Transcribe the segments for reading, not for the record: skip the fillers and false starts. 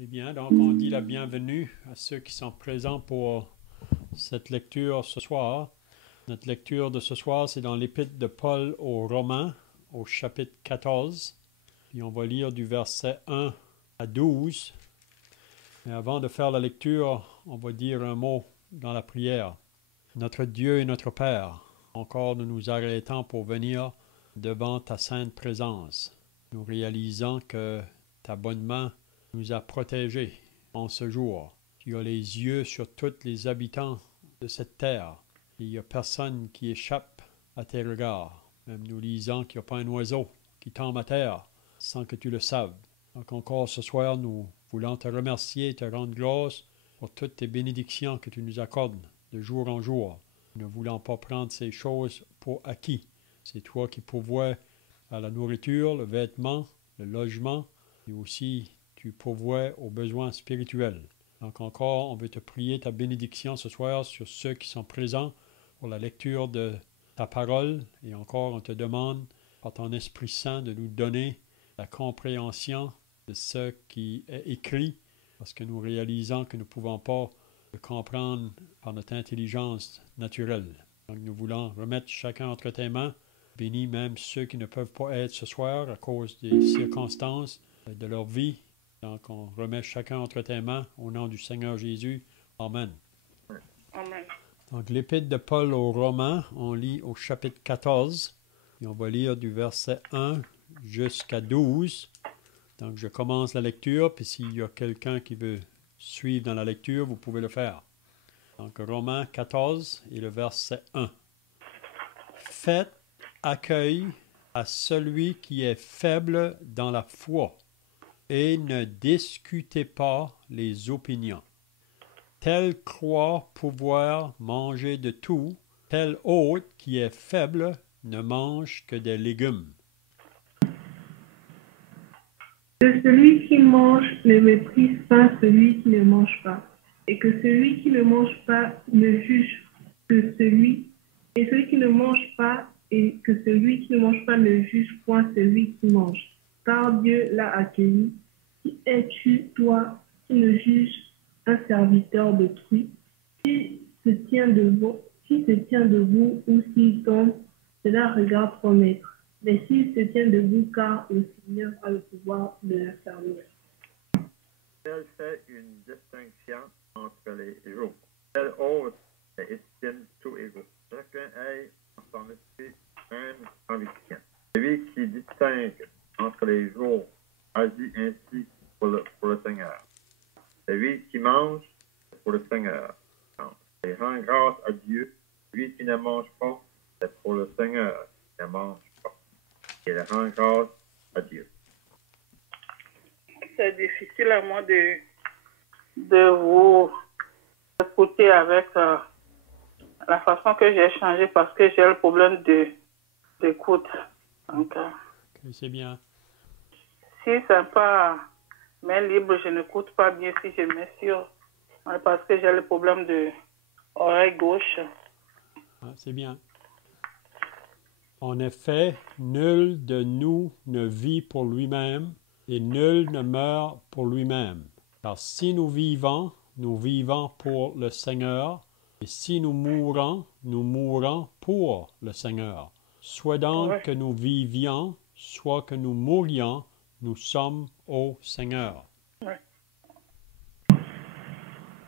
Eh bien, donc on dit la bienvenue à ceux qui sont présents pour cette lecture ce soir. Notre lecture de ce soir, c'est dans l'Épître de Paul aux Romains, au chapitre 14. Puis on va lire du verset 1 à 12. Mais avant de faire la lecture, on va dire un mot dans la prière. Notre Dieu et notre Père, encore nous nous arrêtons pour venir devant ta sainte présence. Nous réalisons que ta bonne main nous a protégés en ce jour. Tu as les yeux sur tous les habitants de cette terre. Il n'y a personne qui échappe à tes regards. Même nous lisons qu'il n'y a pas un oiseau qui tombe à terre sans que tu le saves. Donc encore ce soir, nous voulons te remercier et te rendre grâce pour toutes tes bénédictions que tu nous accordes de jour en jour. Nous ne voulons pas prendre ces choses pour acquis. C'est toi qui pourvois à la nourriture, le vêtement, le logement, et aussi tu pourvois aux besoins spirituels. Donc encore, on veut te prier ta bénédiction ce soir sur ceux qui sont présents pour la lecture de ta parole. Et encore, on te demande, par ton Esprit Saint, de nous donner la compréhension de ce qui est écrit, parce que nous réalisons que nous ne pouvons pas le comprendre par notre intelligence naturelle. Donc nous voulons remettre chacun entre tes mains. Bénis même ceux qui ne peuvent pas être ce soir à cause des circonstances de leur vie. Donc, on remet chacun entre tes mains au nom du Seigneur Jésus. Amen. Amen. Donc, l'Épître de Paul aux Romains, on lit au chapitre 14. Et on va lire du verset 1 jusqu'à 12. Donc, je commence la lecture. Puis, s'il y a quelqu'un qui veut suivre dans la lecture, vous pouvez le faire. Donc, Romains 14 et le verset 1. Faites accueil à celui qui est faible dans la foi. Et ne discutez pas les opinions. Tel croit pouvoir manger de tout, tel autre qui est faible ne mange que des légumes. Que celui qui mange ne méprise pas celui qui ne mange pas, et que celui qui ne mange pas ne juge que celui, et celui qui ne mange pas, et que celui qui ne mange pas ne juge point celui qui mange, car Dieu l'a accueilli. Qui es-tu, toi, qui ne juges un serviteur d'autrui, qui se tient debout ou s'il tombe, cela regarde ton maître. Mais s'il se tient debout, car le Seigneur a le pouvoir de l'affermir. Elle fait une distinction entre les jours. Elle ose et estime tout égaux. Chacun ait en son esprit une conviction. Celui qui distingue entre les jours agit ainsi pour le Seigneur. Celui qui mange, c'est pour le Seigneur. Et rend grâce à Dieu. Celui qui ne mange pas, c'est pour le Seigneur qui ne mange pas. Et rend grâce à Dieu. C'est difficile à moi de vous écouter avec la façon que j'ai changé parce que j'ai le problème d'écoute. Donc, Okay, c'est bien. si c'est pas main libre, je n'écoute pas bien si je mets sur parce que j'ai le problème de oreille gauche. Ah, c'est bien. En effet, nul de nous ne vit pour lui-même et nul ne meurt pour lui-même. Car si nous vivons pour le Seigneur, et si nous mourons pour le Seigneur. Soit donc que nous vivions, soit que nous mourions, nous sommes au Seigneur.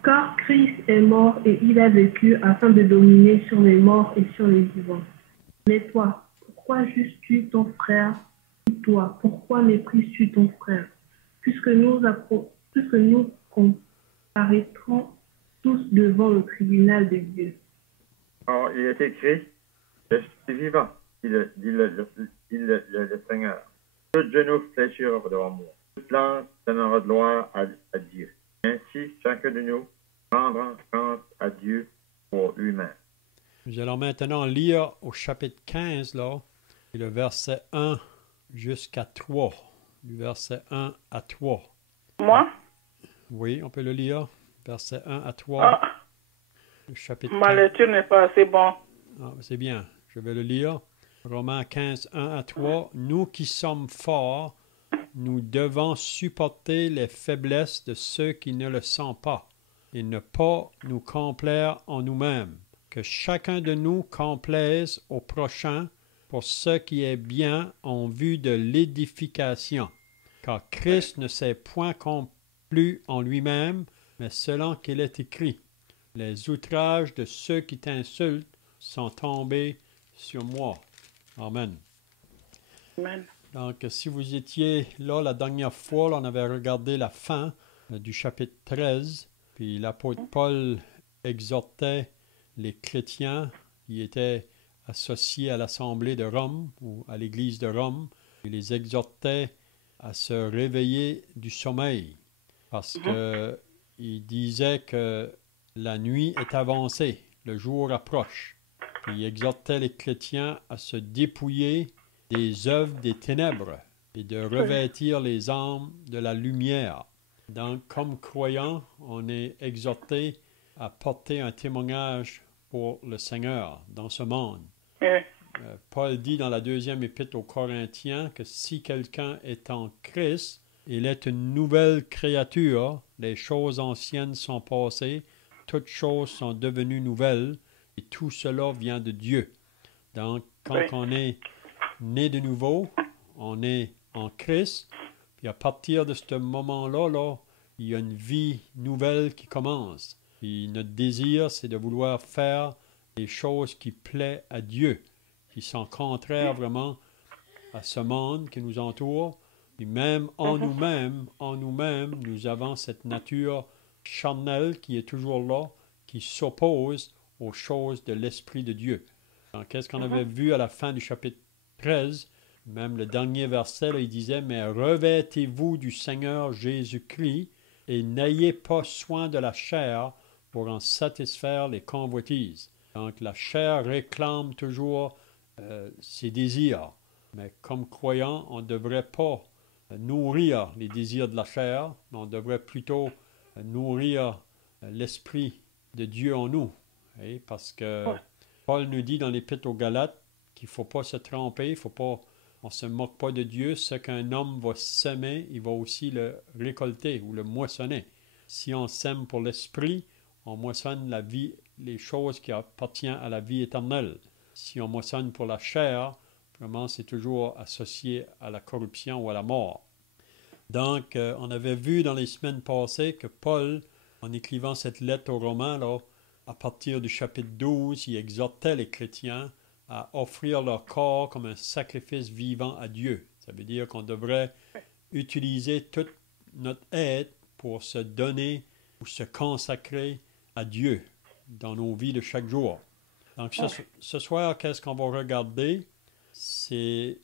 Car Christ est mort et il a vécu afin de dominer sur les morts et sur les vivants. Mais toi, pourquoi juges-tu ton frère? Toi, pourquoi méprises-tu ton frère? Puisque nous comparaîtrons tous devant le tribunal de Dieu. Or, il est écrit, je suis vivant, dit le Seigneur. Tout genou fléchira devant moi. Toute langue donnera gloire à Dieu. Ainsi, chacun de nous rendra compte à Dieu pour lui-même. Nous allons maintenant lire au chapitre 15, là, et le verset 1 jusqu'à 3. Du verset 1 à 3. Moi? Oui, on peut le lire. Verset 1 à 3. Le chapitre Ma 15. lecture n'est pas assez bonne. Ah, c'est bien. Je vais le lire. Romains 15, 1 à 3. Nous qui sommes forts nous devons supporter les faiblesses de ceux qui ne le sont pas et ne pas nous complaire en nous-mêmes. Que chacun de nous complaise au prochain pour ce qui est bien en vue de l'édification. Car Christ ne s'est point complu en lui-même, mais selon qu'il est écrit. Les outrages de ceux qui t'insultent sont tombés sur moi. Amen. Amen. Donc, si vous étiez là la dernière fois, là, on avait regardé la fin du chapitre 13, puis l'apôtre Paul exhortait les chrétiens qui étaient associés à l'Assemblée de Rome ou à l'Église de Rome. Il les exhortait à se réveiller du sommeil parce qu'il disait que la nuit est avancée, le jour approche. Puis il exhortait les chrétiens à se dépouiller des œuvres des ténèbres et de revêtir les armes de la lumière. Donc, comme croyants, on est exhorté à porter un témoignage pour le Seigneur dans ce monde. Paul dit dans la deuxième épître aux Corinthiens que si quelqu'un est en Christ, il est une nouvelle créature, les choses anciennes sont passées, toutes choses sont devenues nouvelles, et tout cela vient de Dieu. Donc, quand on est né de nouveau, on est en Christ, puis à partir de ce moment-là, il y a une vie nouvelle qui commence. Puis notre désir, c'est de vouloir faire des choses qui plaisent à Dieu, qui sont contraires vraiment à ce monde qui nous entoure. Et même en nous-mêmes, nous avons cette nature charnelle qui est toujours là, qui s'oppose aux choses de l'Esprit de Dieu. Donc, qu'est-ce qu'on avait vu à la fin du chapitre 13? Même le dernier verset, là, il disait « Mais revêtez-vous du Seigneur Jésus-Christ et n'ayez pas soin de la chair pour en satisfaire les convoitises. » Donc, la chair réclame toujours ses désirs. Mais comme croyant, on ne devrait pas nourrir les désirs de la chair, mais on devrait plutôt nourrir l'Esprit de Dieu en nous. Et parce que Paul nous dit dans l'Épître aux Galates qu'il ne faut pas se tromper, on ne se moque pas de Dieu. Ce qu'un homme va semer, il va aussi le récolter ou le moissonner. Si on sème pour l'Esprit, on moissonne la vie, les choses qui appartiennent à la vie éternelle. Si on moissonne pour la chair, vraiment c'est toujours associé à la corruption ou à la mort. Donc, on avait vu dans les semaines passées que Paul, en écrivant cette lettre aux Romains, là, à partir du chapitre 12, il exhortait les chrétiens à offrir leur corps comme un sacrifice vivant à Dieu. Ça veut dire qu'on devrait utiliser toute notre être pour se donner ou se consacrer à Dieu dans nos vies de chaque jour. Donc ce soir, qu'est-ce qu'on va regarder? C'est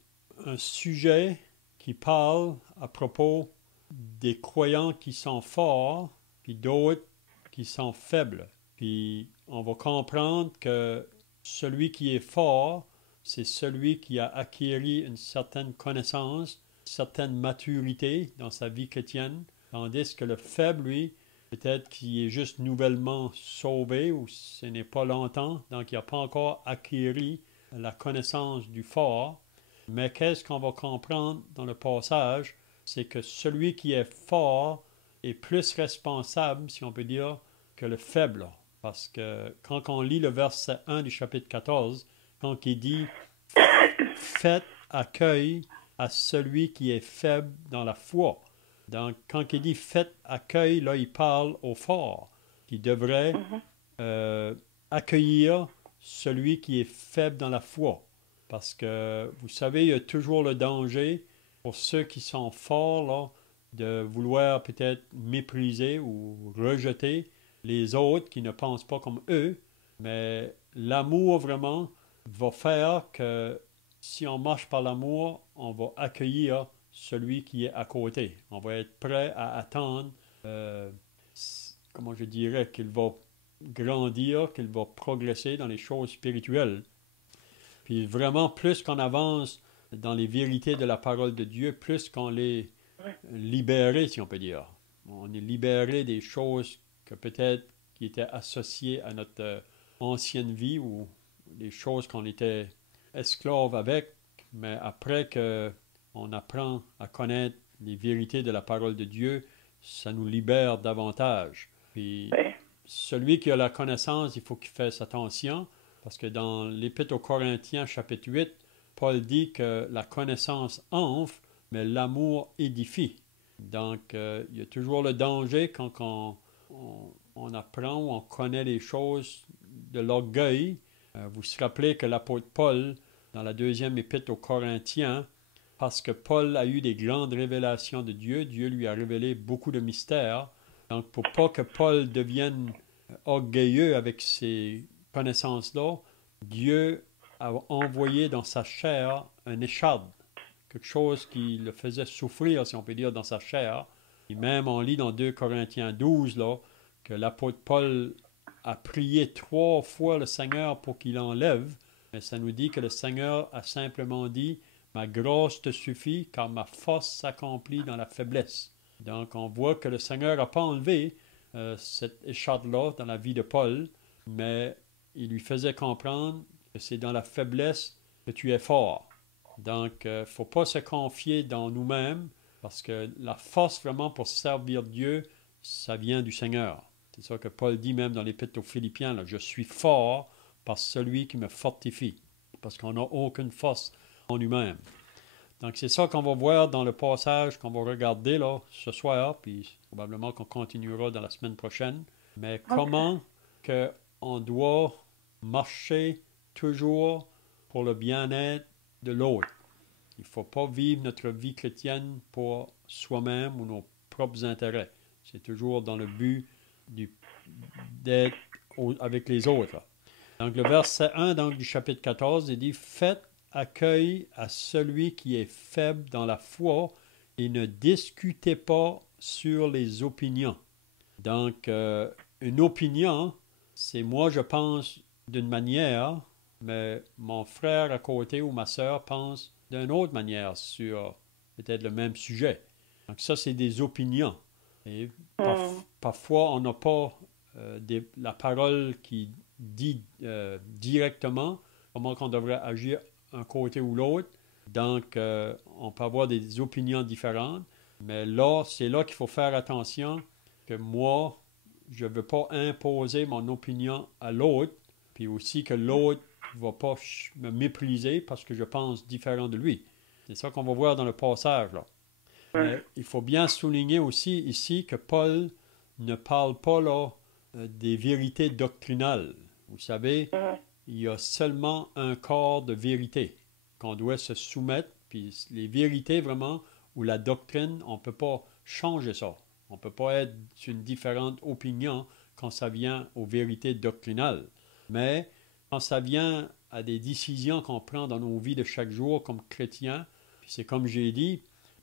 un sujet qui parle à propos des croyants qui sont forts, puis d'autres qui sont faibles. Puis on va comprendre que celui qui est fort, c'est celui qui a acquis une certaine connaissance, une certaine maturité dans sa vie chrétienne, tandis que le faible, lui, peut-être qu'il est juste nouvellement sauvé ou ce n'est pas longtemps, donc il n'a pas encore acquis la connaissance du fort. Mais qu'est-ce qu'on va comprendre dans le passage? C'est que celui qui est fort est plus responsable, si on peut dire, que le faible. Parce que quand on lit le verset 1 du chapitre 14, quand il dit « Faites accueil à celui qui est faible dans la foi ». Donc, quand il dit « Faites accueil », là, il parle au fort, qui devrait accueillir celui qui est faible dans la foi. Parce que, vous savez, il y a toujours le danger pour ceux qui sont forts, là, de vouloir peut-être mépriser ou rejeter les autres qui ne pensent pas comme eux. Mais l'amour, vraiment, va faire que si on marche par l'amour, on va accueillir celui qui est à côté. On va être prêt à attendre, comment je dirais, qu'il va grandir, qu'il va progresser dans les choses spirituelles. Puis vraiment, plus qu'on avance dans les vérités de la parole de Dieu, plus qu'on est libéré, si on peut dire. On est libéré des choses que peut-être qui étaient associées à notre ancienne vie ou des choses qu'on était esclaves avec, mais après qu'on apprend à connaître les vérités de la parole de Dieu, ça nous libère davantage. Puis, Oui. celui qui a la connaissance, il faut qu'il fasse attention, parce que dans l'Épître aux Corinthiens, chapitre 8, Paul dit que la connaissance enfle, mais l'amour édifie. Donc, il y a toujours le danger quand on apprend ou on connaît les choses de l'orgueil. Vous vous rappelez que l'apôtre Paul, dans la deuxième épître aux Corinthiens, parce que Paul a eu des grandes révélations de Dieu, Dieu lui a révélé beaucoup de mystères. Donc, pour pas que Paul devienne orgueilleux avec ces connaissances-là, Dieu a envoyé dans sa chair un écharde, quelque chose qui le faisait souffrir, si on peut dire, dans sa chair. Et même on lit dans 2 Corinthiens 12, là, que l'apôtre Paul a prié 3 fois le Seigneur pour qu'il enlève, mais ça nous dit que le Seigneur a simplement dit « Ma grâce te suffit, car ma force s'accomplit dans la faiblesse ». Donc on voit que le Seigneur n'a pas enlevé cette écharde-là dans la vie de Paul, mais il lui faisait comprendre que c'est dans la faiblesse que tu es fort. Donc, il ne faut pas se confier dans nous-mêmes, parce que la force vraiment pour servir Dieu, ça vient du Seigneur. C'est ça que Paul dit même dans l'Épître aux Philippiens, là, « Je suis fort par celui qui me fortifie », parce qu'on n'a aucune force en nous-mêmes. Donc, c'est ça qu'on va voir dans le passage qu'on va regarder là, ce soir, puis probablement qu'on continuera dans la semaine prochaine. Mais comment qu'on doit marcher toujours pour le bien-être de l'autre. Il ne faut pas vivre notre vie chrétienne pour soi-même ou nos propres intérêts. C'est toujours dans le but d'être avec les autres. Là. Donc, le verset 1 donc, du chapitre 14, il dit « Faites accueil à celui qui est faible dans la foi et ne discutez pas sur les opinions. » Donc, une opinion, c'est moi je pense d'une manière, mais mon frère à côté ou ma sœur pense d'une autre manière sur peut-être le même sujet. Donc ça, c'est des opinions. Et parfois, on n'a pas la parole qui dit directement comment on devrait agir un côté ou l'autre. Donc, on peut avoir des opinions différentes. Mais là, c'est là qu'il faut faire attention que moi, je ne veux pas imposer mon opinion à l'autre, puis aussi que l'autre ne va pas me mépriser parce que je pense différent de lui. C'est ça qu'on va voir dans le passage, là. Mais il faut bien souligner aussi ici que Paul ne parle pas là des vérités doctrinales. Vous savez, il y a seulement un corps de vérité qu'on doit se soumettre, puis les vérités vraiment, ou la doctrine, on ne peut pas changer ça. On ne peut pas être sur une différente opinion quand ça vient aux vérités doctrinales. Mais quand ça vient à des décisions qu'on prend dans nos vies de chaque jour comme chrétiens, c'est comme j'ai dit,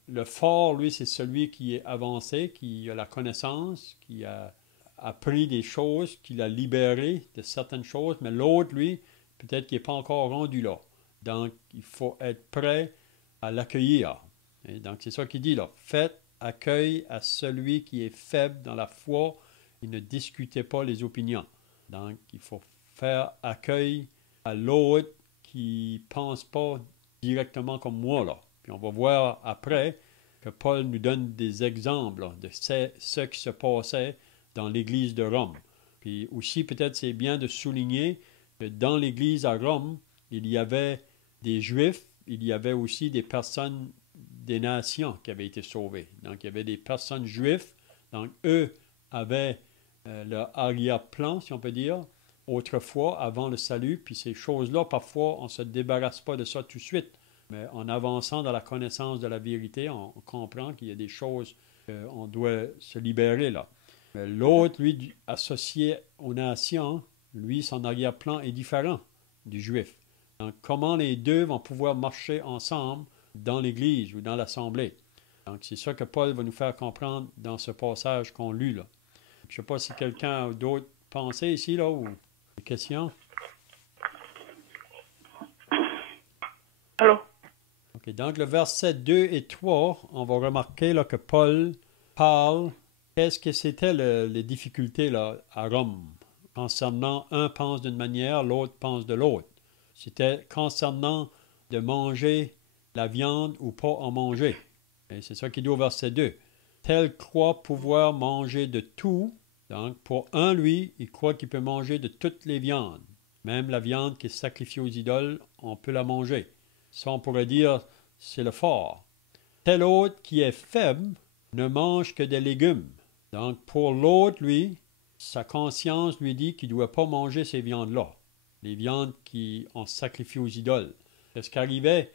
le fort, lui, c'est celui qui est avancé, qui a la connaissance, qui a appris des choses, qui l'a libéré de certaines choses, mais l'autre, lui, peut-être qu'il n'est pas encore rendu là. Donc, il faut être prêt à l'accueillir. Et donc, c'est ça qu'il dit là. Faites accueil à celui qui est faible dans la foi et ne discutez pas les opinions. Donc, il faut faire accueil à l'autre qui ne pense pas directement comme moi, là. Puis on va voir après que Paul nous donne des exemples là, de ce qui se passait dans l'Église de Rome. Puis aussi, peut-être c'est bien de souligner que dans l'Église à Rome, il y avait des Juifs, il y avait aussi des personnes des nations qui avaient été sauvées. Donc, il y avait des personnes juives. Donc, eux avaient leur arrière-plan, si on peut dire, autrefois, avant le salut. Puis ces choses-là, parfois, on ne se débarrasse pas de ça tout de suite. Mais en avançant dans la connaissance de la vérité, on comprend qu'il y a des choses qu'on doit se libérer là. Mais l'autre, lui, associé aux nations, lui, son arrière-plan est différent du juif. Donc, comment les deux vont pouvoir marcher ensemble dans l'Église ou dans l'Assemblée. Donc, c'est ça que Paul va nous faire comprendre dans ce passage qu'on lit là. Je ne sais pas si quelqu'un a d'autres pensées ici, là, ou des questions. Allô? OK, donc le verset 2 et 3, on va remarquer là, que Paul parle, qu'est-ce que c'était les difficultés là, à Rome, concernant un pense d'une manière, l'autre pense de l'autre. C'était concernant de manger la viande ou pas en manger. Et c'est ça qu'il dit au verset 2. Tel croit pouvoir manger de tout. Donc, pour un, lui, il croit qu'il peut manger de toutes les viandes. Même la viande qui est sacrifiée aux idoles, on peut la manger. Ça, on pourrait dire, c'est le fort. Tel autre qui est faible ne mange que des légumes. Donc, pour l'autre, lui, sa conscience lui dit qu'il ne doit pas manger ces viandes-là. Les viandes qui ont sacrifié aux idoles. Ce qui arrivait,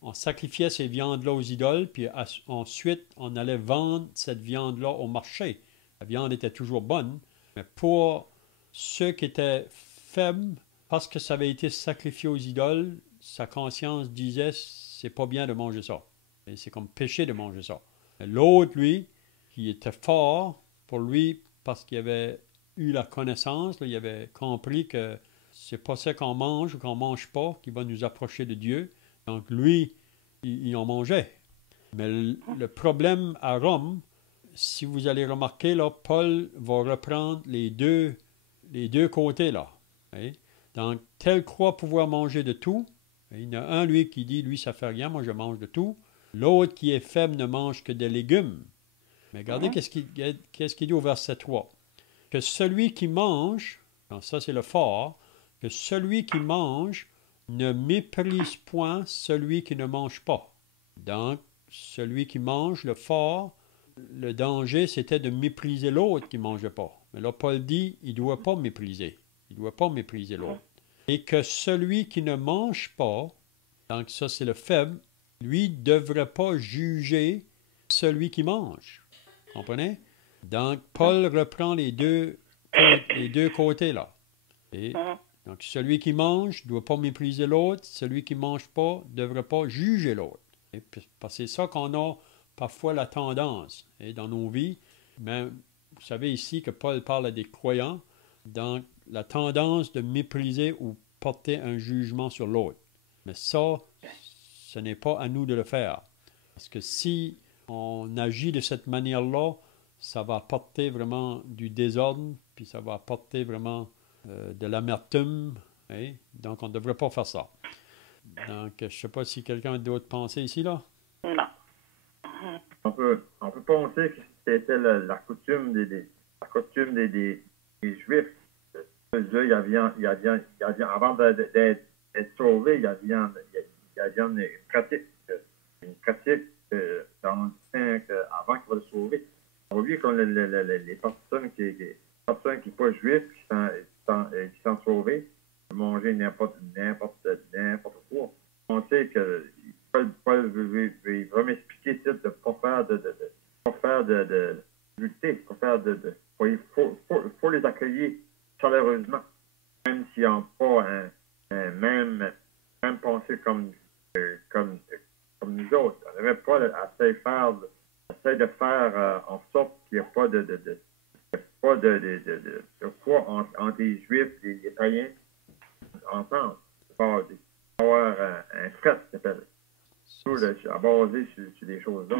on sacrifiait ces viandes-là aux idoles, puis ensuite, on allait vendre cette viande-là au marché. La viande était toujours bonne, mais pour ceux qui étaient faibles, parce que ça avait été sacrifié aux idoles, sa conscience disait, c'est pas bien de manger ça. Et c'est comme péché de manger ça. L'autre, lui, qui était fort, pour lui, parce qu'il avait eu la connaissance, là, il avait compris que c'est pas ça qu'on mange ou qu'on mange pas qui va nous approcher de Dieu. Donc lui, il en mangeait. Mais le problème à Rome, si vous allez remarquer, là, Paul va reprendre les deux côtés, là. Okay? Donc, tel croit pouvoir manger de tout. Il y en a un, lui, qui dit, lui, ça fait rien, moi, je mange de tout. L'autre, qui est faible, ne mange que des légumes. Mais regardez qu'est-ce qu'il dit au verset 3. Que celui qui mange, donc ça c'est le fort, que celui qui mange ne méprise point celui qui ne mange pas. Donc, celui qui mange, le fort, le danger, c'était de mépriser l'autre qui ne mangeait pas. Mais là, Paul dit, il ne doit pas mépriser. Il ne doit pas mépriser l'autre. Et que celui qui ne mange pas, donc ça c'est le faible, lui ne devrait pas juger celui qui mange. Comprenez? Donc, Paul reprend les deux côtés là. Et, donc, celui qui mange ne doit pas mépriser l'autre. Celui qui ne mange pas ne devrait pas juger l'autre. Parce que c'est ça qu'on a parfois la tendance dans nos vies. Mais vous savez ici que Paul parle à des croyants. Donc, la tendance de mépriser ou porter un jugement sur l'autre. Mais ça, ce n'est pas à nous de le faire. Parce que si on agit de cette manière-là, ça va apporter vraiment du désordre, puis ça va apporter vraiment de l'amertume. Hein? Donc, on ne devrait pas faire ça. Donc, je ne sais pas si quelqu'un a d'autres pensées ici, là. Non. On peut penser que c'était la coutume des Juifs. Avant d'être sauvé, il y avait une pratique dans le temps avant qu'il va le sauver. On voit comme les personnes qui ne sont pas juives, qui sont sauvées, manger n'importe quoi. On sait que Paul veut vraiment expliquer de ne pas faire de lutter, il faut les accueillir chaleureusement, même s'ils n'ont pas un même pensée comme nous autres. On n'avait pas essayer de faire en sorte qu'il n'y ait pas de quoi entre les Juifs et les païens ensemble. Avoir un fret, s'appelle. À baser sur des choses-là.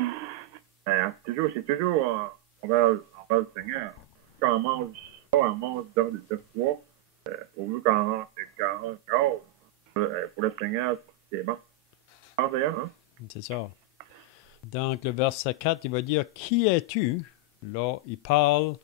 C'est toujours envers le Seigneur. Quand on mange de foi, pourvu qu'on mange gros, pour le Seigneur, c'est bon. Hein? C'est ça. Donc, le verset 4, il va dire, « Qui es-tu? » Là, il parle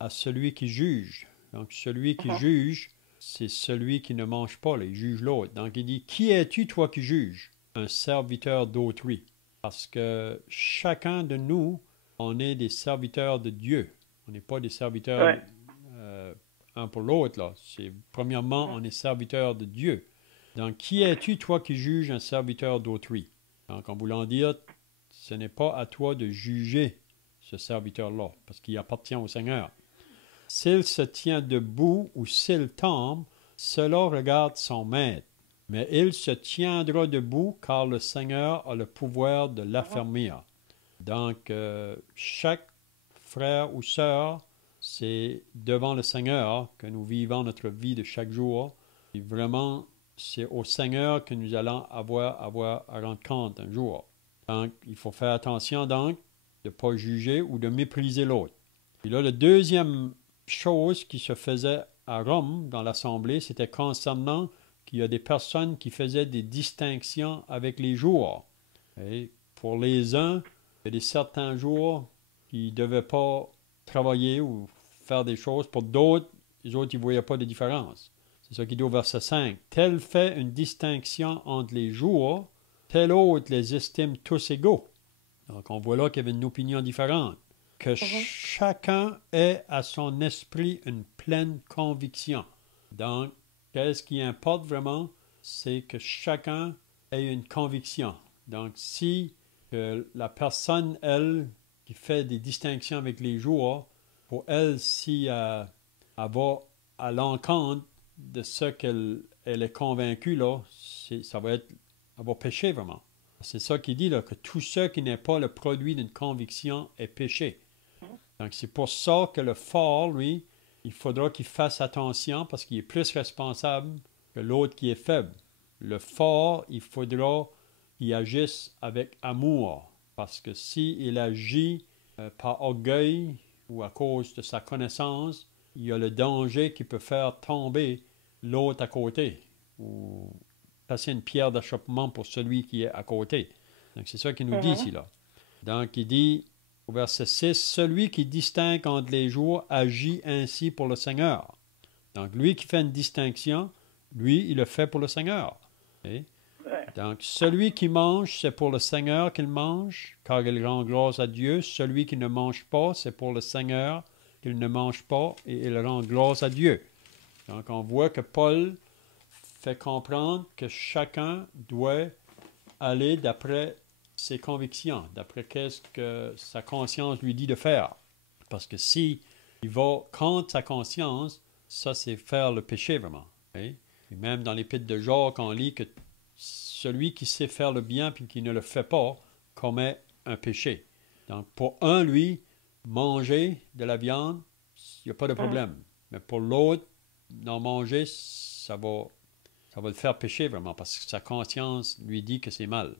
à celui qui juge. Donc, celui qui juge, c'est celui qui ne mange pas, là, il juge l'autre. Donc, il dit, « Qui es-tu, toi qui juges? » Un serviteur d'autrui. Parce que chacun de nous, on est des serviteurs de Dieu. On n'est pas des serviteurs un pour l'autre, là. Premièrement, on est serviteurs de Dieu. Donc, qui es-tu, toi qui juges un serviteur d'autrui? Donc, en voulant dire, ce n'est pas à toi de juger ce serviteur-là, parce qu'il appartient au Seigneur. S'il se tient debout ou s'il tombe, cela regarde son maître. Mais il se tiendra debout, car le Seigneur a le pouvoir de l'affermir. Donc, chaque frère ou sœur, c'est devant le Seigneur que nous vivons notre vie de chaque jour. Et vraiment, c'est au Seigneur que nous allons avoir à rendre compte un jour. Donc, il faut faire attention, donc, de ne pas juger ou de mépriser l'autre. Et là, la deuxième chose qui se faisait à Rome, dans l'Assemblée, c'était concernant qu'il y a des personnes qui faisaient des distinctions avec les jours. Et pour les uns, Il y a des certains jours qui ne devaient pas travailler ou faire des choses. Pour d'autres, les autres, ils ne voyaient pas de différence. C'est ça qu'il dit au verset 5. Tel fait une distinction entre les jours, tel autre les estime tous égaux. Donc, on voit là qu'il y avait une opinion différente. Que chacun ait à son esprit une pleine conviction. Donc, qu'est-ce qui importe vraiment? C'est que chacun ait une conviction. Donc, si la personne, elle, qui fait des distinctions avec les jours, pour elle, si elle va à l'encontre de ce qu'elle est convaincue, là, ça va être, elle va pécher vraiment. C'est ça qu'il dit, là, que tout ce qui n'est pas le produit d'une conviction est péché. Donc, c'est pour ça que le fort, lui, il faudra qu'il fasse attention parce qu'il est plus responsable que l'autre qui est faible. Le fort, il faudra qu'il agisse avec amour parce que s'il agit par orgueil ou à cause de sa connaissance, il y a le danger qui peut faire tomber l'autre à côté ou passer une pierre d'achoppement pour celui qui est à côté. Donc, c'est ça qu'il nous dit ici, là. Donc, il dit au verset 6, « Celui qui distingue entre les jours agit ainsi pour le Seigneur. » Donc, lui qui fait une distinction, lui, il le fait pour le Seigneur. Okay? Donc, celui qui mange, c'est pour le Seigneur qu'il mange, car il rend grâce à Dieu. Celui qui ne mange pas, c'est pour le Seigneur qu'il ne mange pas, et il rend grâce à Dieu. Donc, on voit que Paul fait comprendre que chacun doit aller d'après ses convictions, d'après qu'est-ce que sa conscience lui dit de faire. Parce que si il va contre sa conscience, ça c'est faire le péché vraiment. Okay? Et même dans l'épître de Jacques, on lit que celui qui sait faire le bien puis qui ne le fait pas commet un péché. Donc pour un, lui, manger de la viande, il n'y a pas de problème. Mais pour l'autre, d'en manger, ça va le faire pécher vraiment parce que sa conscience lui dit que c'est mal.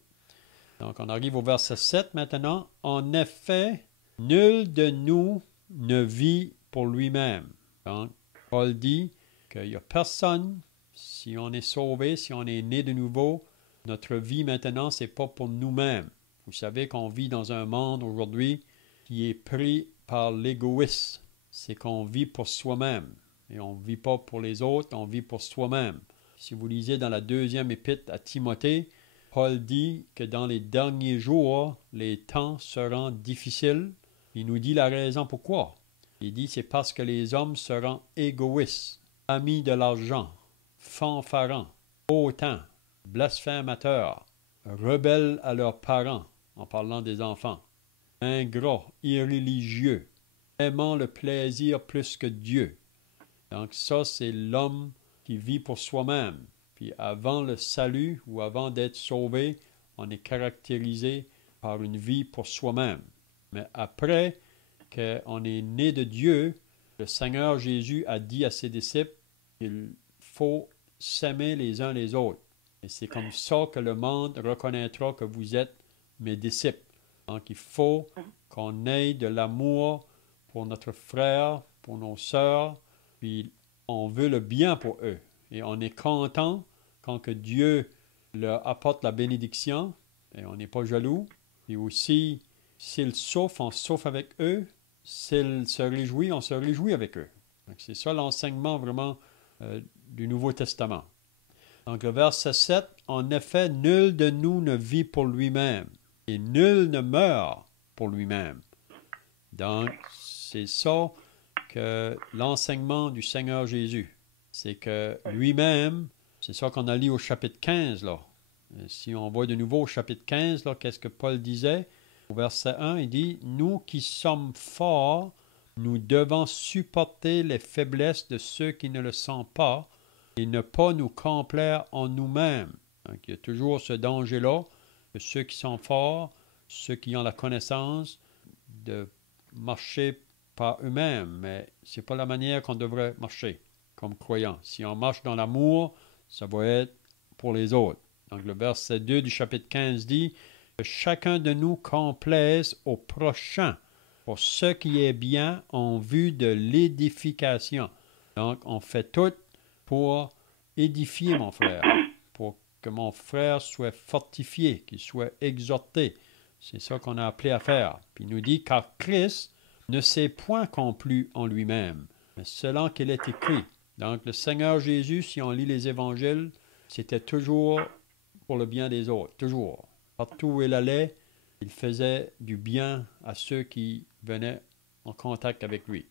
Donc, on arrive au verset 7 maintenant. « En effet, nul de nous ne vit pour lui-même. » Donc, Paul dit qu'il n'y a personne, si on est sauvé, si on est né de nouveau, notre vie maintenant, ce n'est pas pour nous-mêmes. Vous savez qu'on vit dans un monde aujourd'hui qui est pris par l'égoïsme. C'est qu'on vit pour soi-même. Et on ne vit pas pour les autres, on vit pour soi-même. Si vous lisez dans la deuxième épître à Timothée, Paul dit que dans les derniers jours, les temps seront difficiles. Il nous dit la raison pourquoi. Il dit c'est parce que les hommes seront égoïstes, amis de l'argent, fanfarons, hautains, blasphémateurs, rebelles à leurs parents, en parlant des enfants, ingrats, irréligieux, aimant le plaisir plus que Dieu. Donc ça, c'est l'homme qui vit pour soi-même. Puis avant le salut ou avant d'être sauvé, on est caractérisé par une vie pour soi-même. Mais après qu'on est né de Dieu, le Seigneur Jésus a dit à ses disciples qu'il faut s'aimer les uns les autres. Et c'est comme ça que le monde reconnaîtra que vous êtes mes disciples. Donc il faut qu'on ait de l'amour pour notre frère, pour nos sœurs, puis on veut le bien pour eux. Et on est content quand que Dieu leur apporte la bénédiction, et on n'est pas jaloux. Et aussi, s'ils souffrent, on souffre avec eux. S'ils se réjouissent, on se réjouit avec eux. Donc, c'est ça l'enseignement vraiment du Nouveau Testament. Donc le verset 7, « En effet, nul de nous ne vit pour lui-même, et nul ne meurt pour lui-même. » Donc, c'est ça que l'enseignement du Seigneur Jésus. C'est que lui-même, c'est ça qu'on a lu au chapitre 15, là. Si on voit de nouveau au chapitre 15, là, qu'est-ce que Paul disait? Au verset 1, il dit, « Nous qui sommes forts, nous devons supporter les faiblesses de ceux qui ne le sont pas et ne pas nous complaire en nous-mêmes. » Donc, il y a toujours ce danger-là, que ceux qui sont forts, ceux qui ont la connaissance, de marcher par eux-mêmes, mais ce n'est pas la manière qu'on devrait marcher comme croyants. Si on marche dans l'amour, ça va être pour les autres. Donc le verset 2 du chapitre 15 dit que chacun de nous complaise au prochain pour ce qui est bien en vue de l'édification. Donc on fait tout pour édifier mon frère, pour que mon frère soit fortifié, qu'il soit exhorté. C'est ça qu'on a appelé à faire. Puis il nous dit, car Christ ne s'est point complu en lui-même, mais selon qu'il est écrit. Donc le Seigneur Jésus, si on lit les évangiles, c'était toujours pour le bien des autres, toujours. Partout où il allait, il faisait du bien à ceux qui venaient en contact avec lui.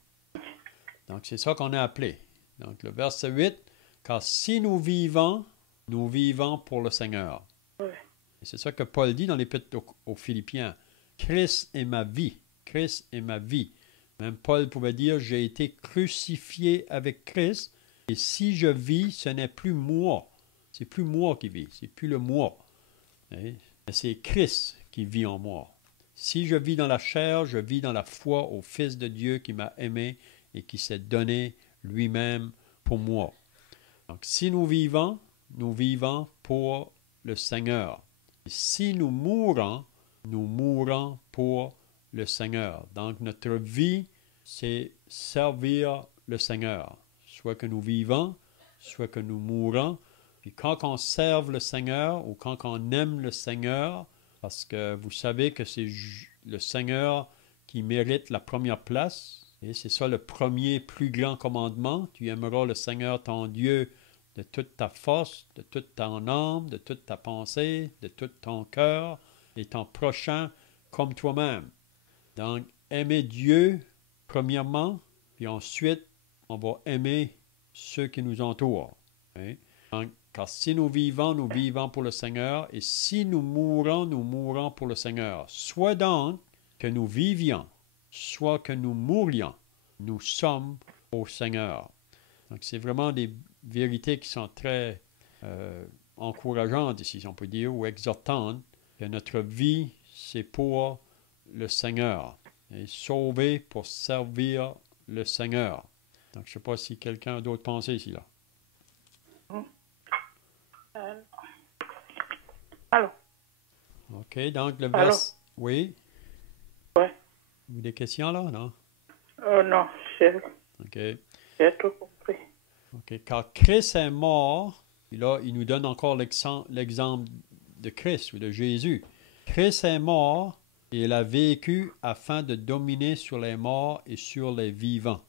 Donc c'est ça qu'on a appelé. Donc le verset 8, car si nous vivons pour le Seigneur. Et c'est ça que Paul dit dans l'Épître aux Philippiens. Christ est ma vie. Christ est ma vie. Même Paul pouvait dire, j'ai été crucifié avec Christ, et si je vis, ce n'est plus moi. C'est plus moi qui vis, c'est plus le moi. Mais c'est Christ qui vit en moi. Si je vis dans la chair, je vis dans la foi au Fils de Dieu qui m'a aimé et qui s'est donné lui-même pour moi. Donc si nous vivons pour le Seigneur. Et si nous mourons pour le Seigneur. Donc notre vie, c'est servir le Seigneur. Soit que nous vivons, soit que nous mourons. Puis quand on serve le Seigneur ou quand on aime le Seigneur, parce que vous savez que c'est le Seigneur qui mérite la première place, et c'est ça le premier plus grand commandement, tu aimeras le Seigneur ton Dieu de toute ta force, de toute ton âme, de toute ta pensée, de tout ton cœur, et ton prochain comme toi-même. Donc, aimer Dieu, premièrement, puis ensuite, on va aimer ceux qui nous entourent. Okay? Donc, car si nous vivons pour le Seigneur, et si nous mourons pour le Seigneur. Soit donc que nous vivions, soit que nous mourions, nous sommes au Seigneur. Donc, c'est vraiment des vérités qui sont très encourageantes, si on peut dire, ou exhortantes, que notre vie, c'est pour le Seigneur. Et sauvé pour servir le Seigneur. Donc, je ne sais pas si quelqu'un a d'autres pensées ici, là. Allô? OK, donc le vers... Oui? Oui. Vous avez des questions, là, non? Non, j'ai tout compris. OK, car Christ est mort, et là, il nous donne encore l'exemple de Christ ou de Jésus. Christ est mort et il a vécu afin de dominer sur les morts et sur les vivants.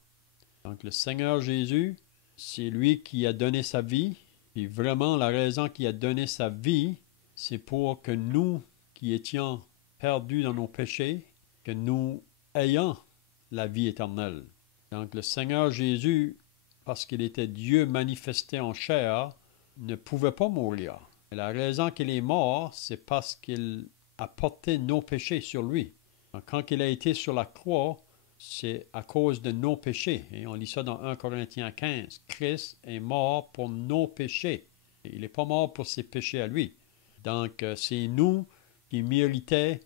Donc le Seigneur Jésus, c'est lui qui a donné sa vie. Et vraiment, la raison qu'il a donné sa vie, c'est pour que nous, qui étions perdus dans nos péchés, que nous ayons la vie éternelle. Donc le Seigneur Jésus, parce qu'il était Dieu manifesté en chair, ne pouvait pas mourir. Et la raison qu'il est mort, c'est parce qu'il a porté nos péchés sur lui. Donc, quand il a été sur la croix, c'est à cause de nos péchés. Et on lit ça dans 1 Corinthiens 15. Christ est mort pour nos péchés. Il n'est pas mort pour ses péchés à lui. Donc, c'est nous qui méritions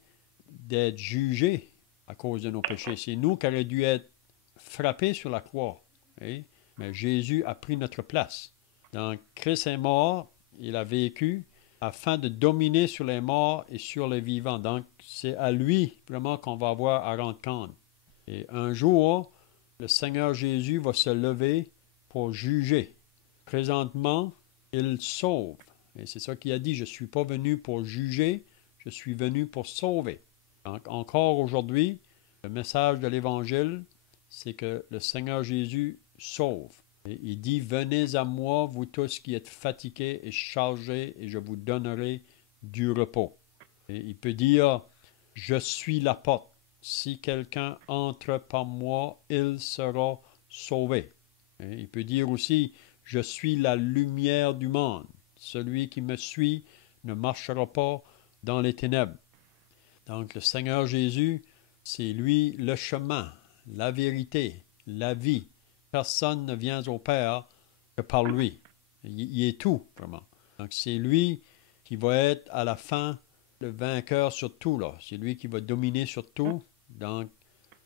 d'être jugés à cause de nos péchés. C'est nous qui aurions dû être frappés sur la croix. Mais Jésus a pris notre place. Donc, Christ est mort, il a vécu afin de dominer sur les morts et sur les vivants. Donc, c'est à lui vraiment qu'on va avoir à rendre compte. Et un jour, le Seigneur Jésus va se lever pour juger. Présentement, il sauve. Et c'est ça qu'il a dit, je ne suis pas venu pour juger, je suis venu pour sauver. Donc, encore aujourd'hui, le message de l'Évangile, c'est que le Seigneur Jésus sauve. Et il dit, venez à moi, vous tous qui êtes fatigués et chargés, et je vous donnerai du repos. Et il peut dire, je suis la porte. Si quelqu'un entre par moi, il sera sauvé. Et il peut dire aussi, je suis la lumière du monde. Celui qui me suit ne marchera pas dans les ténèbres. Donc le Seigneur Jésus, c'est lui le chemin, la vérité, la vie. Personne ne vient au Père que par lui. Il est tout, vraiment. Donc c'est lui qui va être à la fin le vainqueur sur tout, là. C'est lui qui va dominer sur tout. Donc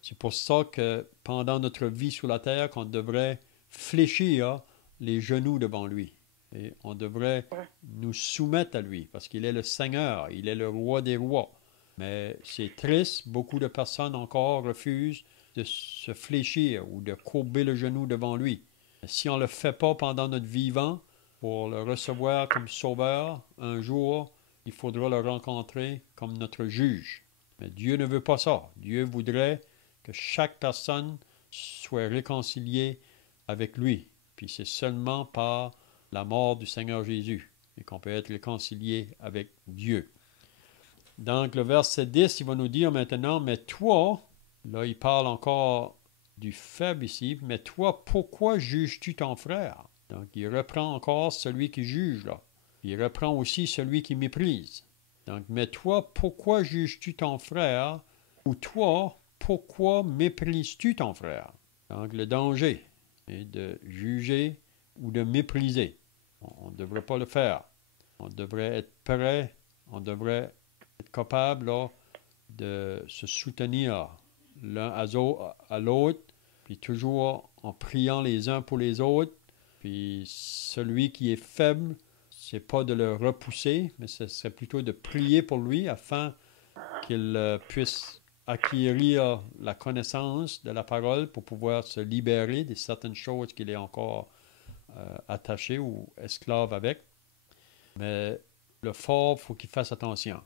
c'est pour ça que pendant notre vie sur la terre, qu'on devrait fléchir les genoux devant lui. Et on devrait nous soumettre à lui, parce qu'il est le Seigneur, il est le roi des rois. Mais c'est triste, beaucoup de personnes encore refusent de se fléchir ou de courber le genou devant lui. Si on ne le fait pas pendant notre vivant, pour le recevoir comme sauveur, un jour, il faudra le rencontrer comme notre juge. Mais Dieu ne veut pas ça. Dieu voudrait que chaque personne soit réconciliée avec lui. Puis c'est seulement par la mort du Seigneur Jésus et qu'on peut être réconcilié avec Dieu. Donc le verset 10, il va nous dire maintenant, mais toi, là il parle encore du faible ici, mais toi, pourquoi juges-tu ton frère? Donc il reprend encore celui qui juge là. Il reprend aussi celui qui méprise. Donc, mais toi, pourquoi juges-tu ton frère? Ou toi, pourquoi méprises-tu ton frère? Donc, le danger est de juger ou de mépriser. On ne devrait pas le faire. On devrait être prêt, on devrait être capable là, de se soutenir l'un à l'autre, puis toujours en priant les uns pour les autres. Puis celui qui est faible, c'est pas de le repousser, mais ce serait plutôt de prier pour lui afin qu'il puisse acquérir la connaissance de la parole pour pouvoir se libérer de certaines choses qu'il est encore attaché ou esclave avec. Mais le fort, il faut qu'il fasse attention.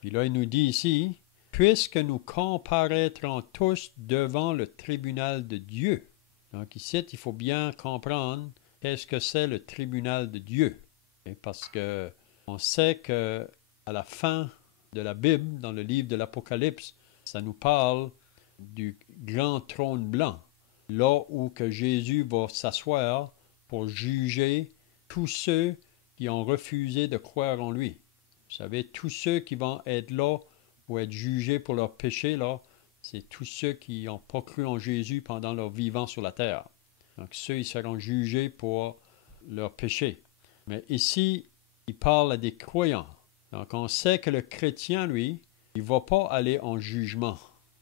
Puis là, il nous dit ici, « Puisque nous comparaîtrons tous devant le tribunal de Dieu. » Donc ici, il faut bien comprendre qu'est-ce que c'est le tribunal de Dieu. Parce qu'on sait qu'à la fin de la Bible, dans le livre de l'Apocalypse, ça nous parle du grand trône blanc, là où que Jésus va s'asseoir pour juger tous ceux qui ont refusé de croire en lui. Vous savez, tous ceux qui vont être là pour être jugés pour leurs péchés, là, c'est tous ceux qui n'ont pas cru en Jésus pendant leur vivant sur la terre. Donc ceux, ils seront jugés pour leurs péchés. Mais ici, il parle à des croyants. Donc on sait que le chrétien, lui, il ne va pas aller en jugement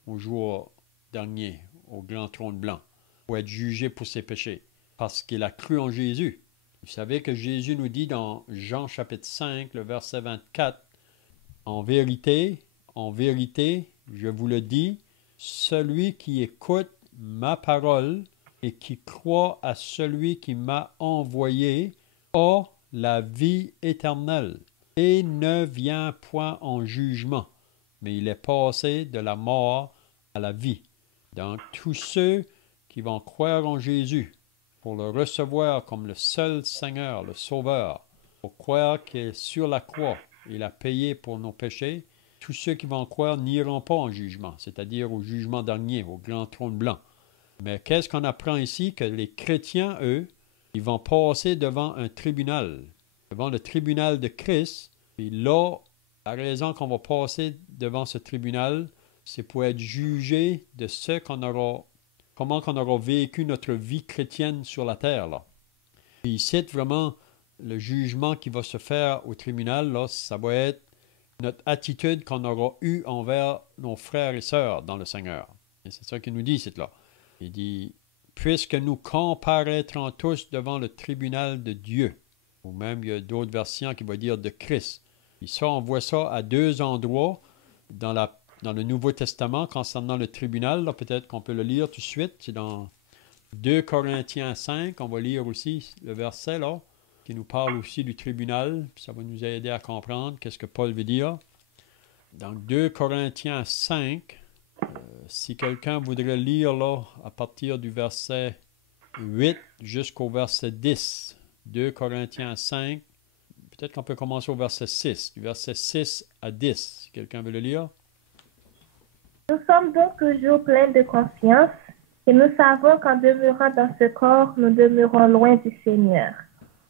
au jour dernier, au grand trône blanc, pour être jugé pour ses péchés, parce qu'il a cru en Jésus. Vous savez que Jésus nous dit dans Jean chapitre 5, le verset 24, « En vérité, je vous le dis, celui qui écoute ma parole et qui croit à celui qui m'a envoyé a la vie éternelle et ne vient point en jugement, mais il est passé de la mort à la vie. » Donc, tous ceux qui vont croire en Jésus pour le recevoir comme le seul Seigneur, le Sauveur, pour croire que sur la croix, il a payé pour nos péchés, tous ceux qui vont croire n'iront pas en jugement, c'est-à-dire au jugement dernier, au grand trône blanc. Mais qu'est-ce qu'on apprend ici? Que les chrétiens, eux, ils vont passer devant un tribunal, devant le tribunal de Christ. Et là, la raison qu'on va passer devant ce tribunal, c'est pour être jugé de ce qu'on aura, comment qu'on aura vécu notre vie chrétienne sur la terre, là. Et il cite vraiment le jugement qui va se faire au tribunal, là, ça va être notre attitude qu'on aura eue envers nos frères et sœurs dans le Seigneur. Et c'est ça qu'il nous dit, c'est là. Il dit, « Puisque nous comparaîtrons tous devant le tribunal de Dieu. » Ou même, il y a d'autres versions qui vont dire de Christ. Et ça, on voit ça à deux endroits dans le Nouveau Testament concernant le tribunal. Là, peut-être qu'on peut le lire tout de suite. C'est dans 2 Corinthiens 5. On va lire aussi le verset là, qui nous parle aussi du tribunal. Ça va nous aider à comprendre qu'est-ce que Paul veut dire. Dans 2 Corinthiens 5, si quelqu'un voudrait lire là, à partir du verset 8 jusqu'au verset 10, 2 Corinthiens 5, peut-être qu'on peut commencer au verset 6, du verset 6 à 10, si quelqu'un veut le lire. Nous sommes donc toujours pleins de confiance et nous savons qu'en demeurant dans ce corps, nous demeurons loin du Seigneur,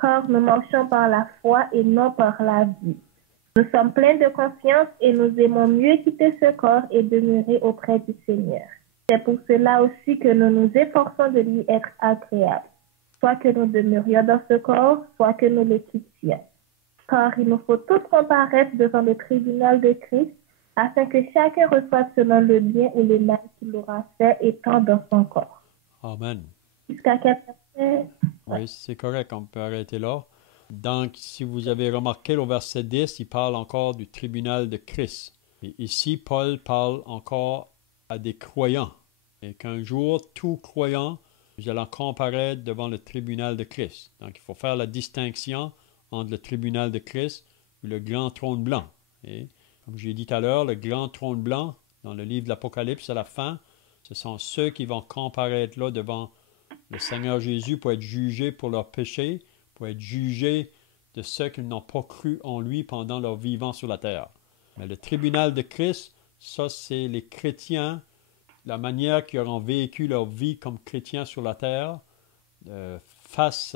car nous marchons par la foi et non par la vue. Nous sommes pleins de confiance et nous aimons mieux quitter ce corps et demeurer auprès du Seigneur. C'est pour cela aussi que nous nous efforçons de lui être agréables, soit que nous demeurions dans ce corps, soit que nous le quittions. Car il nous faut tous comparaître devant le tribunal de Christ, afin que chacun reçoive selon le bien ou le mal qu'il aura fait étant dans son corps. Amen. Jusqu'à quel verset? Oui, c'est correct, on peut arrêter là. Donc, si vous avez remarqué, au verset 10, il parle encore du tribunal de Christ. Et ici, Paul parle encore à des croyants. Et qu'un jour, tout croyant, nous allons comparaître devant le tribunal de Christ. Donc, il faut faire la distinction entre le tribunal de Christ et le grand trône blanc. Et comme j'ai dit tout à l'heure, le grand trône blanc, dans le livre de l'Apocalypse à la fin, ce sont ceux qui vont comparaître là devant le Seigneur Jésus pour être jugés pour leurs péchés, pour être jugés de ceux qui n'ont pas cru en lui pendant leur vivant sur la terre. Mais le tribunal de Christ, ça c'est les chrétiens, la manière qu'ils auront vécu leur vie comme chrétiens sur la terre, face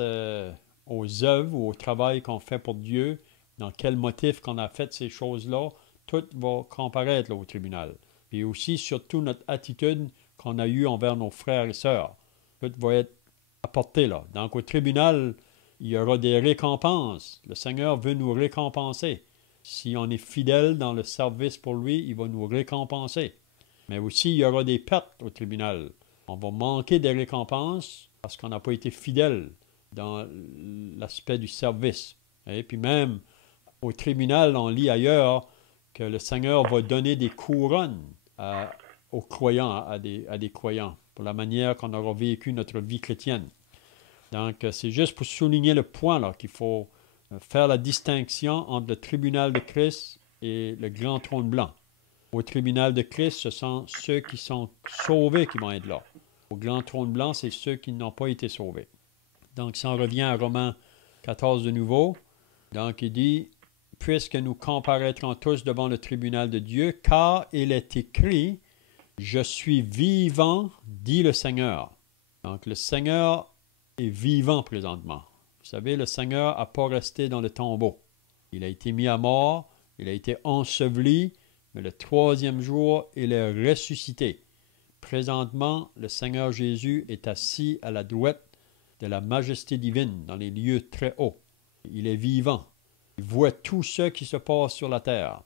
aux œuvres ou au travail qu'on fait pour Dieu, dans quel motif qu'on a fait ces choses-là, tout va comparaître là, au tribunal. Et aussi, surtout, notre attitude qu'on a eue envers nos frères et sœurs. Tout va être apporté là. Donc, au tribunal, il y aura des récompenses. Le Seigneur veut nous récompenser. Si on est fidèle dans le service pour lui, il va nous récompenser. Mais aussi, il y aura des pertes au tribunal. On va manquer des récompenses parce qu'on n'a pas été fidèle dans l'aspect du service. Et puis même, au tribunal, on lit ailleurs que le Seigneur va donner des couronnes aux croyants, à des croyants, pour la manière qu'on aura vécu notre vie chrétienne. Donc, c'est juste pour souligner le point là, qu'il faut faire la distinction entre le tribunal de Christ et le grand trône blanc. Au tribunal de Christ, ce sont ceux qui sont sauvés qui vont être là. Au grand trône blanc, c'est ceux qui n'ont pas été sauvés. Donc, si on revient à Romains 14 de nouveau, donc il dit « Puisque nous comparaîtrons tous devant le tribunal de Dieu, car il est écrit « Je suis vivant, dit le Seigneur. » Donc, le Seigneur est vivant présentement. Vous savez, le Seigneur n'a pas resté dans le tombeau. Il a été mis à mort, il a été enseveli, mais le troisième jour, il est ressuscité. Présentement, le Seigneur Jésus est assis à la droite de la majesté divine, dans les lieux très hauts. Il est vivant. Il voit tout ce qui se passe sur la terre.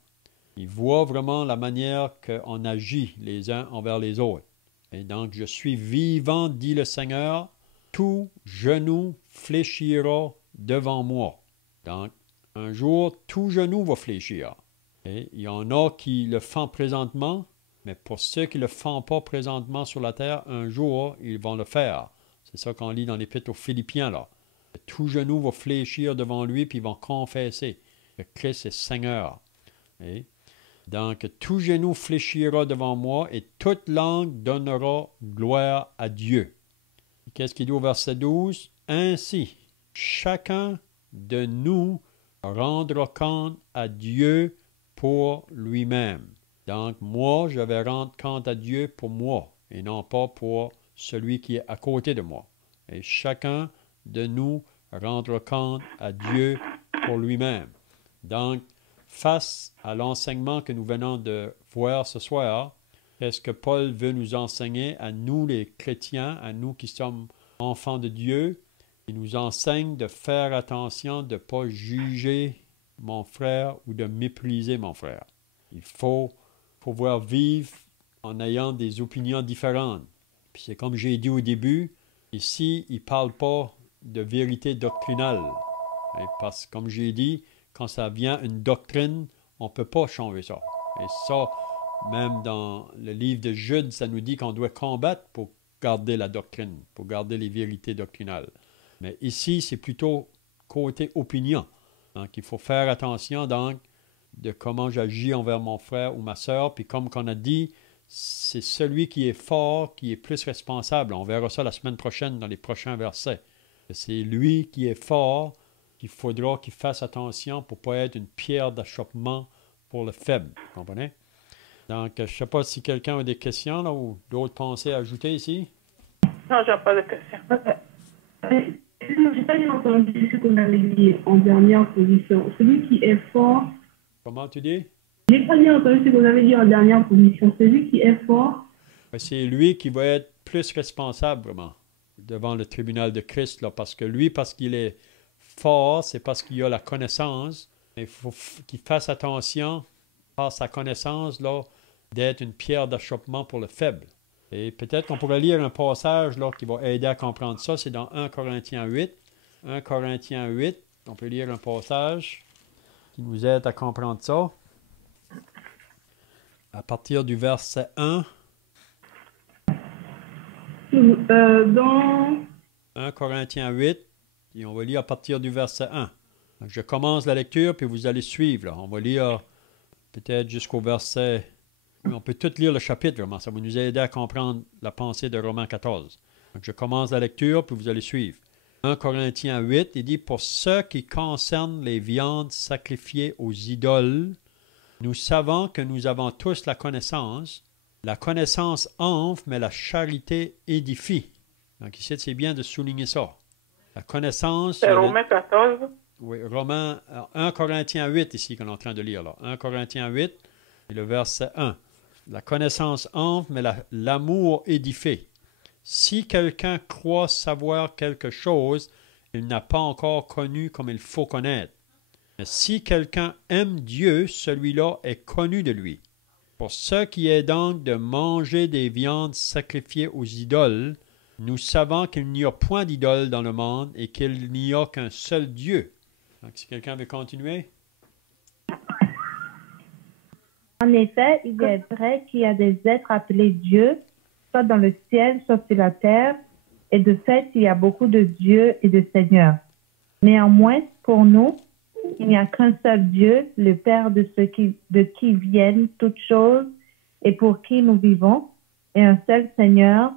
Il voit vraiment la manière qu'on agit les uns envers les autres. Et donc, je suis vivant, dit le Seigneur, tout genou fléchira devant moi. Donc, un jour, tout genou va fléchir. Et il y en a qui le font présentement, mais pour ceux qui ne le font pas présentement sur la terre, un jour, ils vont le faire. C'est ça qu'on lit dans l'Épître aux Philippiens, là. Tout genou va fléchir devant lui, puis ils vont confesser que Christ est Seigneur. Et donc, tout genou fléchira devant moi, et toute langue donnera gloire à Dieu. Qu'est-ce qu'il dit au verset 12? Ainsi, chacun de nous rendra compte à Dieu pour lui-même. Donc, moi, je vais rendre compte à Dieu pour moi, et non pas pour celui qui est à côté de moi. Et chacun de nous rendra compte à Dieu pour lui-même. Donc, face à l'enseignement que nous venons de voir ce soir, qu'est-ce que Paul veut nous enseigner à nous les chrétiens, à nous qui sommes enfants de Dieu? Il nous enseigne de faire attention, de ne pas juger mon frère ou de mépriser mon frère. Il faut pouvoir vivre en ayant des opinions différentes. Puis c'est comme j'ai dit au début, ici, il ne parle pas de vérité doctrinale. Et parce que, comme j'ai dit, quand ça vient une doctrine, on ne peut pas changer ça. Et ça, même dans le livre de Jude, ça nous dit qu'on doit combattre pour garder la doctrine, pour garder les vérités doctrinales. Mais ici, c'est plutôt côté opinion. Donc, il faut faire attention, donc, de comment j'agis envers mon frère ou ma sœur. Puis comme on a dit, c'est celui qui est fort qui est plus responsable. On verra ça la semaine prochaine dans les prochains versets. C'est lui qui est fort qu'il faudra qu'il fasse attention pour ne pas être une pierre d'achoppement pour le faible. Vous comprenez? Donc, je ne sais pas si quelqu'un a des questions là, ou d'autres pensées à ajouter ici. Non, je n'ai pas de questions. Je n'ai pas bien entendu ce qu'on avait dit en dernière position. Celui qui est fort. Comment tu dis? Je n'ai pas bien entendu ce que vous avez dit en dernière position. Celui qui est fort. C'est lui qui va être plus responsable, vraiment, devant le tribunal de Christ, là, parce qu'il est fort, c'est parce qu'il a la connaissance. Il faut qu'il fasse attention, par sa connaissance, là, d'être une pierre d'achoppement pour le faible. Et peut-être qu'on pourrait lire un passage là, qui va aider à comprendre ça. C'est dans 1 Corinthiens 8. 1 Corinthiens 8, on peut lire un passage qui nous aide à comprendre ça. À partir du verset 1. Dans 1 Corinthiens 8, et on va lire à partir du verset 1. Donc, je commence la lecture, puis vous allez suivre. Là. On va lire peut-être jusqu'au verset Oui, on peut tout lire le chapitre, vraiment. Ça va nous aider à comprendre la pensée de Romains 14. Donc, je commence la lecture, puis vous allez suivre. 1 Corinthiens 8, il dit « Pour ce qui concerne les viandes sacrifiées aux idoles, nous savons que nous avons tous la connaissance. La connaissance enfle, mais la charité édifie. » Donc ici, c'est bien de souligner ça. La connaissance... C'est Romains 14. Oui, Romains, 1 Corinthiens 8 ici qu'on est en train de lire. Là. 1 Corinthiens 8, et le verset 1. La connaissance enfle, mais l'amour édifie. Si quelqu'un croit savoir quelque chose, il n'a pas encore connu comme il faut connaître. Mais si quelqu'un aime Dieu, celui-là est connu de lui. Pour ce qui est donc de manger des viandes sacrifiées aux idoles, nous savons qu'il n'y a point d'idole dans le monde et qu'il n'y a qu'un seul Dieu. Donc, si quelqu'un veut continuer. En effet, il est vrai qu'il y a des êtres appelés dieux, soit dans le ciel, soit sur la terre, et de fait, il y a beaucoup de dieux et de seigneurs. Néanmoins, pour nous, il n'y a qu'un seul Dieu, le Père de qui viennent toutes choses et pour qui nous vivons, et un seul Seigneur,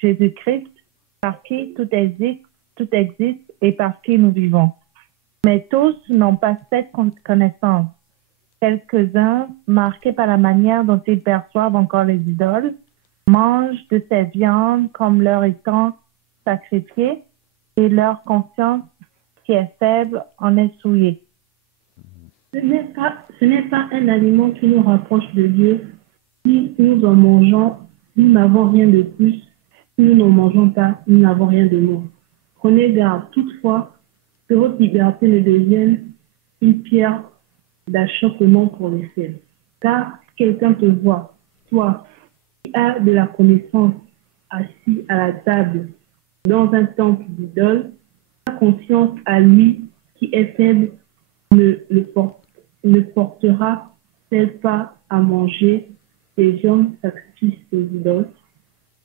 Jésus-Christ, par qui tout existe et par qui nous vivons. Mais tous n'ont pas cette connaissance. Quelques-uns, marqués par la manière dont ils perçoivent encore les idoles, mangent de ces viandes comme leur étant sacrifiées, et leur conscience, qui est faible, en est souillée. Ce n'est pas un aliment qui nous rapproche de Dieu. Si nous en mangeons, nous n'avons rien de plus. Si nous n'en mangeons pas, nous n'avons rien de moins. Prenez garde toutefois que votre liberté ne devienne une pierre d'achoppement pour les faibles. Car si quelqu'un te voit, toi, qui as de la connaissance, assis à la table dans un temple d'idole, ta conscience à lui qui est faible ne portera-t-elle pas à manger des viandes sacrifiées aux idoles,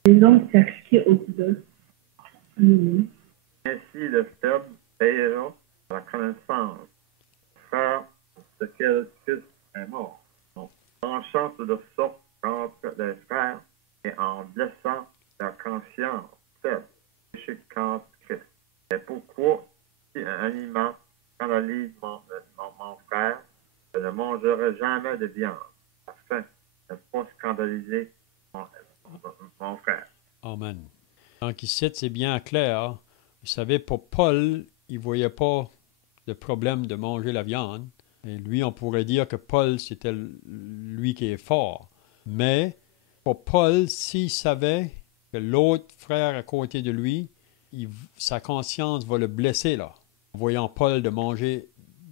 des viandes sacrifiées aux idoles? Ainsi, le faible payera la connaissance, frère de quel Christ est mort. Donc, en chante de sorte contre les frères et en blessant leur conscience faible, péché contre Christ. Et pourquoi, si un aliment scandalise mon frère, je ne mangerai jamais de viande, afin de ne pas scandaliser mon frère. Amen. Donc ici, c'est bien clair. Vous savez, pour Paul, il ne voyait pas de problème de manger la viande. Et lui, on pourrait dire que Paul, c'était lui qui est fort. Mais pour Paul, s'il savait que l'autre frère à côté de lui, sa conscience va le blesser, là. En voyant Paul de manger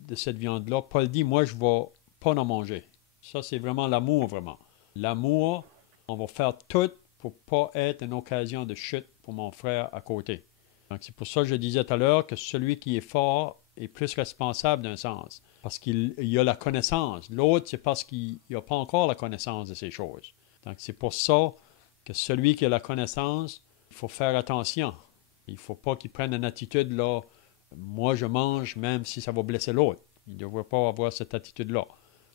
de cette viande-là, Paul dit, moi, je ne vais pas en manger. Ça, c'est vraiment l'amour, vraiment. L'amour, on va faire tout pour ne pas être une occasion de chute pour mon frère à côté. Donc, c'est pour ça que je disais tout à l'heure que celui qui est fort est plus responsable d'un sens, parce qu'il a la connaissance. L'autre, c'est parce qu'il n'a pas encore la connaissance de ces choses. Donc, c'est pour ça que celui qui a la connaissance, il faut faire attention. Il ne faut pas qu'il prenne une attitude, là, moi je mange même si ça va blesser l'autre. Il ne devrait pas avoir cette attitude-là.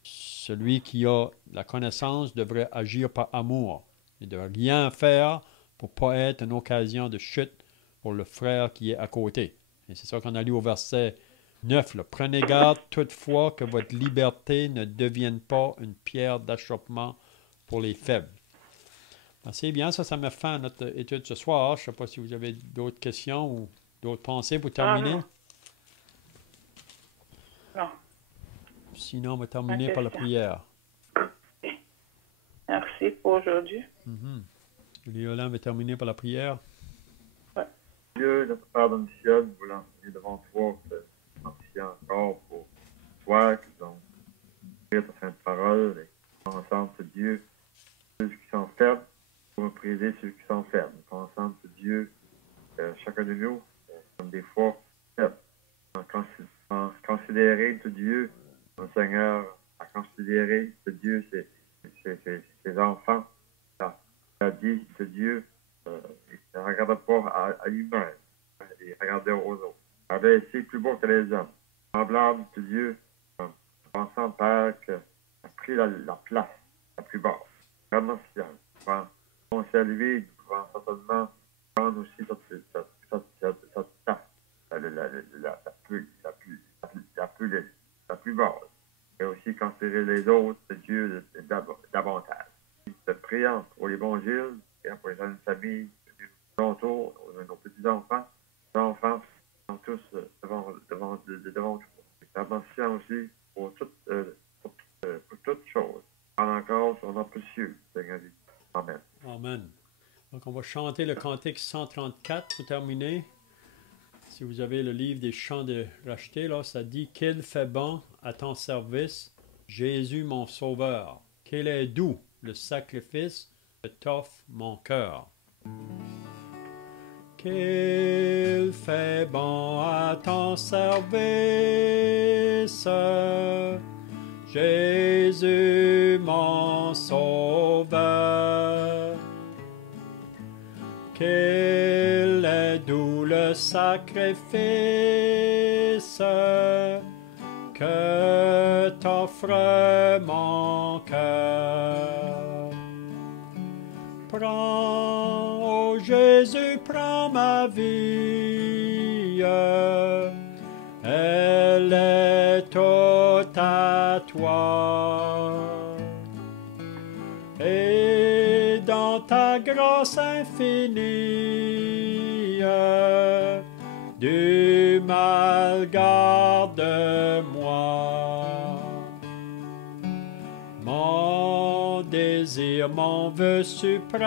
Celui qui a la connaissance devrait agir par amour. Il ne doit rien faire pour ne pas être une occasion de chute pour le frère qui est à côté. Et c'est ça qu'on a lu au verset 9. Là. Prenez garde toutefois que votre liberté ne devienne pas une pierre d'achoppement pour les faibles. C'est bien, ça met fin à notre étude ce soir. Je ne sais pas si vous avez d'autres questions ou d'autres pensées pour terminer. Non. Sinon, on va terminer par la prière. Merci pour aujourd'hui. Léolin va terminer par la prière. Dieu, notre Père dans le ciel, nous voulons venir devant toi, merci encore pour toi qui ont écrit ta sainte parole et ensemble, Dieu, ceux qui sont faibles, pour prier ceux qui sont faibles. Ensemble, Dieu, chacun de nous, comme des fois, faibles. Considérer de Dieu, mon Seigneur, à considérer de Dieu, ses enfants. Il a dit de Dieu, il ne regardait pas à lui-même, il regardait aux autres. Il avait été plus beau que les hommes. Semblable de Dieu, pensant Père qu'il a pris la place la plus basse. remerciant. Nous pouvons saluer, nous pouvons certainement prendre aussi cette tasse, la plus basse. Et aussi considérer les autres, Dieu davantage. Nous prions pour l'Évangile, et pour les jeunes familles, nos petits-enfants, nos enfants sont tous devant toi. Remercions aussi pour toutes choses. Parle encore sur notre précieux, Seigneur Jésus. Amen. Amen. Donc, on va chanter le cantique 134 pour terminer. Si vous avez le livre des chants de racheter, là, ça dit « Qu'il fait bon à ton service, Jésus mon sauveur. Qu'il est doux le sacrifice que t'offre mon cœur. » Qu'il fait bon à ton service, Jésus mon sauveur. Qu'il est doux le sacrifice que t'offre mon cœur. Prends, ô Jésus, prends ma vie, elle est toute à toi. Et dans ta grâce infinie, du mal garde-moi. Mon désir, mon vœu suprême,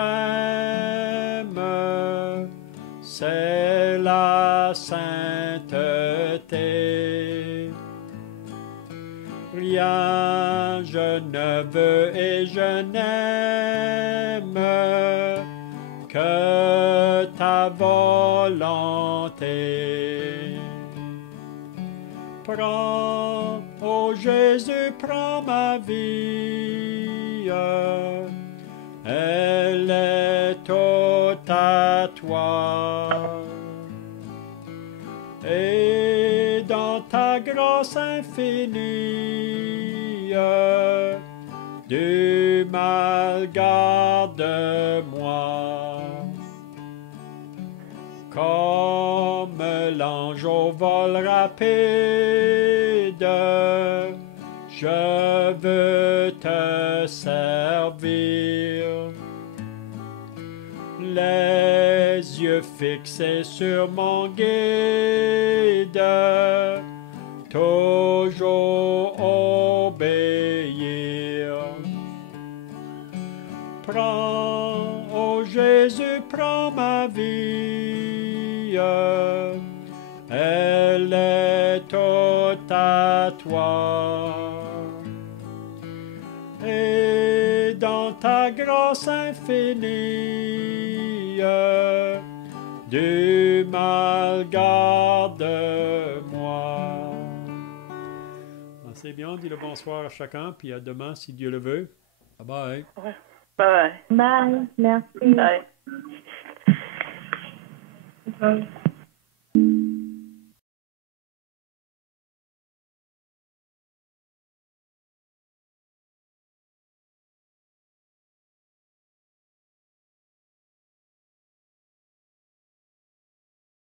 c'est la sainteté. Rien je ne veux et je n'aime que ta volonté. Prends, ô Jésus, prends ma vie, elle est toute à toi. Et dans ta grâce infinie, du mal garde-moi. Comme l'ange au vol rapide, je veux te servir. Les yeux fixés sur mon guide, toujours obéir. Prends, ô Jésus, prends ma vie, elle est toute à toi. Et dans ta grâce infinie, du mal garde-moi. C'est bien, dis le bonsoir à chacun, puis à demain si Dieu le veut. Bye bye. Bye. Bye. Merci. Bye. Bye.